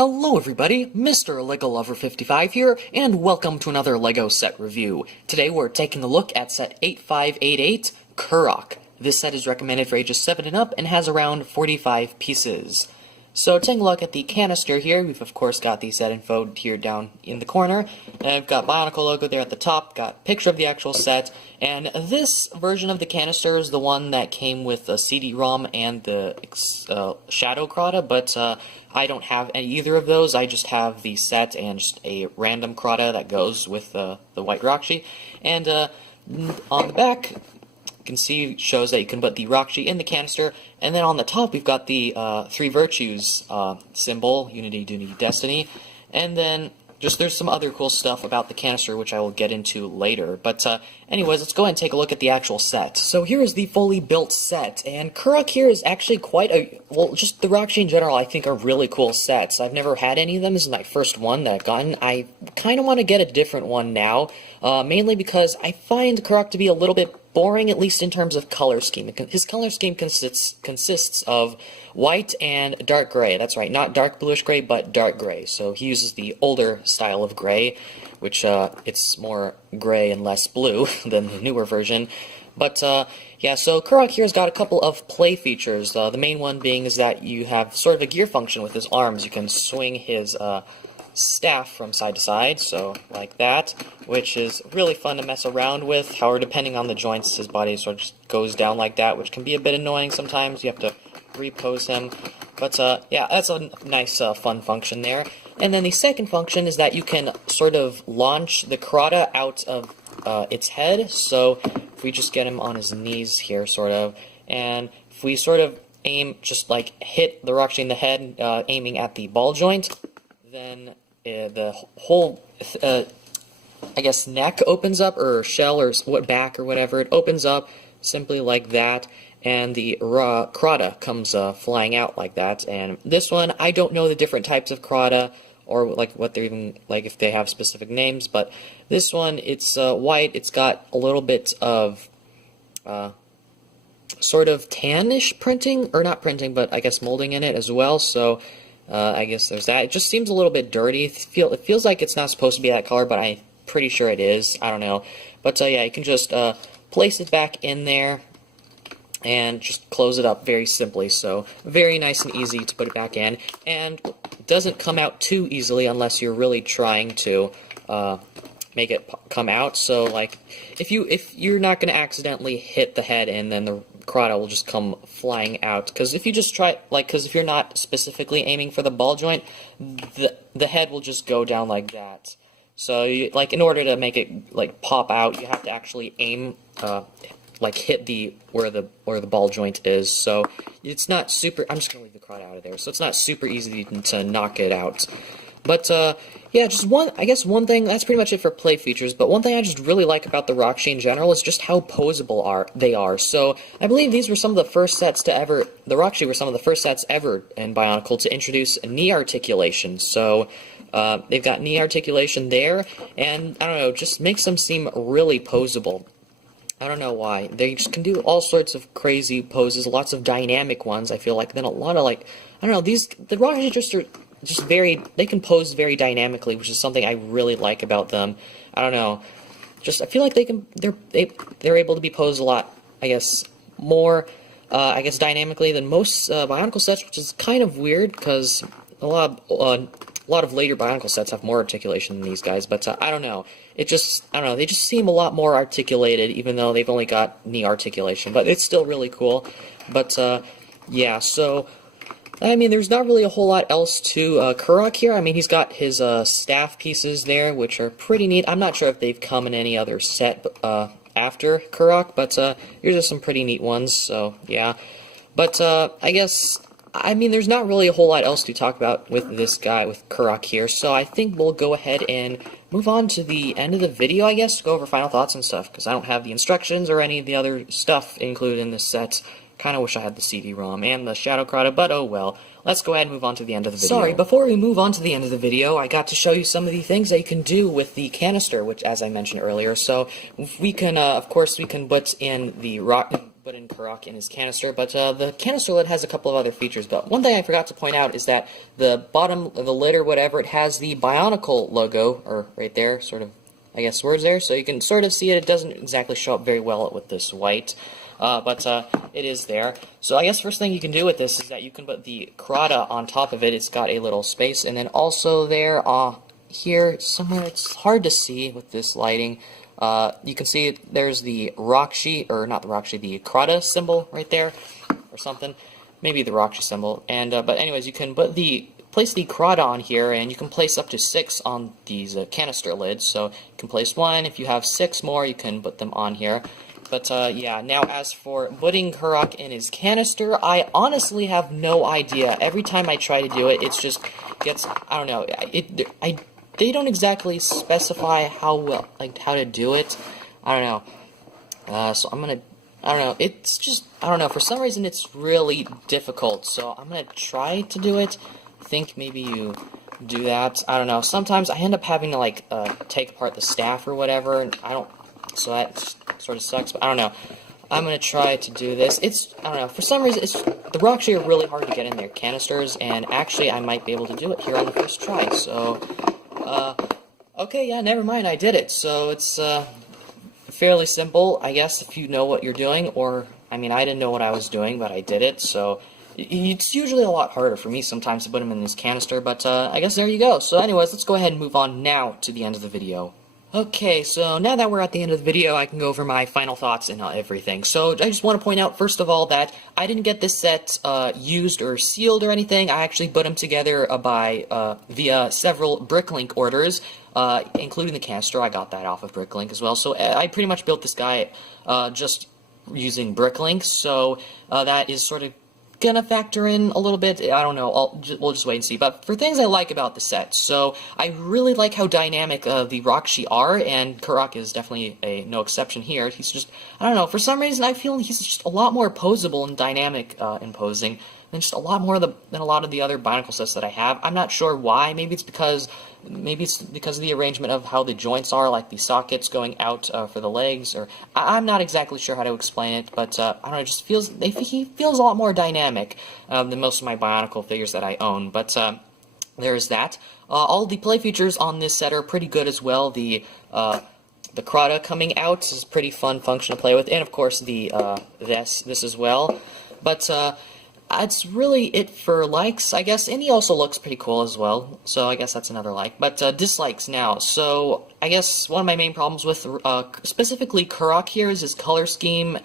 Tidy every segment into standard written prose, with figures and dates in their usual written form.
Hello everybody, Mr. LEGO Lover 55 here, and welcome to another LEGO set review. Today we're taking a look at set 8588, Kurahk. This set is recommended for ages 7 and up and has around 45 pieces. So taking a look at the canister here, we've of course got the set info here down in the corner, and I've got Bionicle logo there at the top, got a picture of the actual set, and this version of the canister is the one that came with a CD-ROM and the Shadow Crota, but I don't have either of those. I just have the set and just a random Crota that goes with the white Roxy. And on the back, you can see shows that you can put the Roxy in the canister. And then on the top, we've got the Three Virtues symbol, Unity, Duty, Destiny. And then just there's some other cool stuff about the canister, which I will get into later. But anyways, let's go ahead and take a look at the actual set. So here is the fully built set, and Kurahk here is actually quite a, well, just the Roxy in general I think are really cool sets. I've never had any of them. This is my first one that I've gotten. I kind of want to get a different one now, mainly because I find Kurahk to be a little bit boring, at least in terms of color scheme. His color scheme consists of white and dark gray. That's right, not dark bluish gray, but dark gray. So he uses the older style of gray, which it's more gray and less blue than the newer version. But yeah, so Kurahk here's got a couple of play features. The main one being is that you have sort of a gear function with his arms. You can swing his staff from side to side, so like that, which is really fun to mess around with. However, depending on the joints, his body sort of just goes down like that, which can be a bit annoying sometimes. You have to repose him, but yeah, that's a nice fun function there. And then the second function is that you can sort of launch the Crota out of its head. So if we just get him on his knees here, sort of, and if we sort of aim, just like hit the Roxy in the head, aiming at the ball joint, then the whole, I guess, neck opens up, or shell, or what, back, or whatever, it opens up simply like that, and the Crota comes flying out like that. And this one, I don't know the different types of Crota, or like what they're even, like if they have specific names, but this one, it's white, it's got a little bit of sort of tannish printing, or not printing, but I guess molding in it as well, so I guess there's that. It just seems a little bit dirty. It feels like it's not supposed to be that color, but I'm pretty sure it is. I don't know. But yeah, you can just place it back in there and just close it up very simply. So very nice and easy to put it back in, and it doesn't come out too easily unless you're really trying to make it come out. So like if you're not going to accidentally hit the head, and then the Crota will just come flying out, because if you just try, like, because if you're not specifically aiming for the ball joint, the head will just go down like that. So you, like, in order to make it like pop out, you have to actually aim, like hit where the ball joint is. So it's not super. I'm just gonna leave the Crota out of there. So it's not super easy to knock it out. But yeah, just one thing, that's pretty much it for play features, but one thing I just really like about the Roxy in general is just how posable they are. So I believe these were some of the first sets to ever, the Roxy were some of the first sets ever in Bionicle to introduce knee articulation. So they've got knee articulation there, and I don't know, just makes them seem really posable. I don't know why. They just can do all sorts of crazy poses, lots of dynamic ones, I feel like. Then a lot of, like, I don't know, the Roxy just are just they can pose very dynamically, which is something I really like about them. I don't know, just I feel like they're able to be posed a lot, I guess, more, I guess, dynamically than most Bionicle sets, which is kind of weird, because a lot of later Bionicle sets have more articulation than these guys, but I don't know. I don't know, they just seem a lot more articulated, even though they've only got knee articulation, but it's still really cool. But yeah, so I mean, there's not really a whole lot else to Kurahk here. I mean, he's got his staff pieces there, which are pretty neat. I'm not sure if they've come in any other set after Kurahk, but here's just some pretty neat ones, so yeah. But I guess, I mean, there's not really a whole lot else to talk about with this guy, with Kurahk here, so I think we'll go ahead and move on to the end of the video, I guess, to go over final thoughts and stuff, because I don't have the instructions or any of the other stuff included in this set. Kind of wish I had the CD-ROM and the Shadow Crota, but oh well. Let's go ahead and move on to the end of the video. Sorry, before we move on to the end of the video, I got to show you some of the things that you can do with the canister, which, as I mentioned earlier, so we can, of course, we can put in the put in Kurahk in his canister, but the canister lid has a couple of other features. But one thing I forgot to point out is that the bottom of the lid or whatever, it has the Bionicle logo, or right there, sort of, I guess, words there, so you can sort of see it. It doesn't exactly show up very well with this white, but it is there. So I guess first thing you can do with this is that you can put the Kurahk on top of it. It's got a little space, and then also there, here, somewhere, it's hard to see with this lighting, you can see there's the Rockshi, or not the Rockshi, the Kurahk symbol right there, or something. Maybe the Rockshi symbol. And but anyways, you can place the Kurahk on here, and you can place up to 6 on these canister lids. So you can place 1. If you have 6 more, you can put them on here. But yeah, now as for putting Kurahk in his canister, I honestly have no idea. Every time I try to do it, it just gets, I don't know, they don't exactly specify how to do it. I don't know. So I'm gonna, I don't know. It's just, I don't know. For some reason, it's really difficult. So I'm gonna try to do it. I think maybe you do that. I don't know. Sometimes I end up having to like take apart the staff or whatever, and I don't. So that sort of sucks. But I don't know. I'm gonna try to do this. I don't know. For some reason, the rocks here are really hard to get in their canisters, and actually, I might be able to do it here on the first try. So. Okay, yeah, never mind, I did it. So it's fairly simple, I guess, if you know what you're doing, or, I mean, I didn't know what I was doing, but I did it, so it's usually a lot harder for me sometimes to put them in this canister, but I guess there you go. So anyways, let's go ahead and move on now to the end of the video. Okay, so now that we're at the end of the video, I can go over my final thoughts and everything. So I just want to point out, first of all, that I didn't get this set used or sealed or anything. I actually put them together via several Bricklink orders, including the canister. I got that off of Bricklink as well. So I pretty much built this guy just using Bricklink, so that is sort of gonna factor in a little bit. I don't know, we'll just wait and see. But for things I like about the set, so I really like how dynamic the Rockshi are, and Kurahk is definitely no exception here. He's just, I don't know, for some reason I feel he's just a lot more posable and dynamic in posing than just a lot more than a lot of the other Bionicle sets that I have. I'm not sure why. Maybe it's because of the arrangement of how the joints are, like the sockets going out for the legs, or I'm not exactly sure how to explain it, but I don't know, it just feels, he feels a lot more dynamic than most of my Bionicle figures that I own, but there's that. All the play features on this set are pretty good as well. The Kurahk coming out is a pretty fun function to play with, and of course the this as well, but that's really it for likes, I guess, and he also looks pretty cool as well, so I guess that's another like. But dislikes now, so I guess one of my main problems with specifically Kurahk here is his color scheme.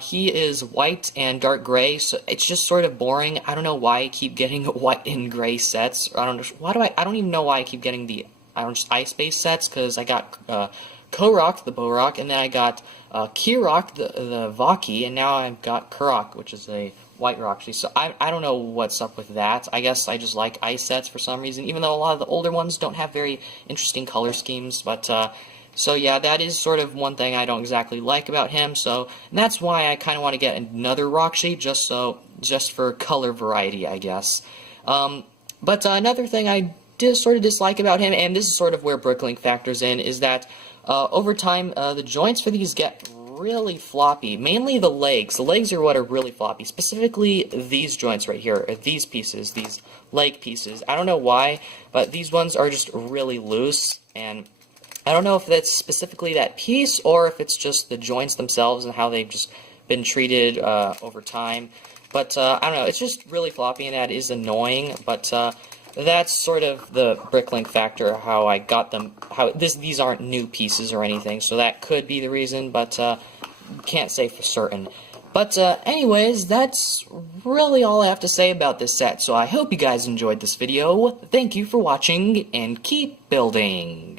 He is white and dark gray, so it's just sort of boring. I don't know why I keep getting white and gray sets. I don't even know why I keep getting the ice-based sets, because I got Kurahk, the Borak, and then I got Kurahk, the Vaki, and now I've got Kurahk, which is a white Rockshi. So I don't know what's up with that. I guess I just like ice sets for some reason, even though a lot of the older ones don't have very interesting color schemes. But so yeah, that is sort of one thing I don't exactly like about him. So and that's why I kind of want to get another Rockshi, just for color variety, I guess. But another thing I sort of dislike about him, and this is sort of where Bricklink factors in, is that over time the joints for these get really floppy, mainly the legs. The legs are what are really floppy, specifically these joints right here, these pieces, these leg pieces. I don't know why, but these ones are just really loose, and I don't know if that's specifically that piece, or if it's just the joints themselves and how they've just been treated over time, but I don't know, it's just really floppy, and that is annoying, but that's sort of the Bricklink factor, how I got them, these aren't new pieces or anything, so that could be the reason, but can't say for certain. But anyways, that's really all I have to say about this set, so I hope you guys enjoyed this video. Thank you for watching, and keep building!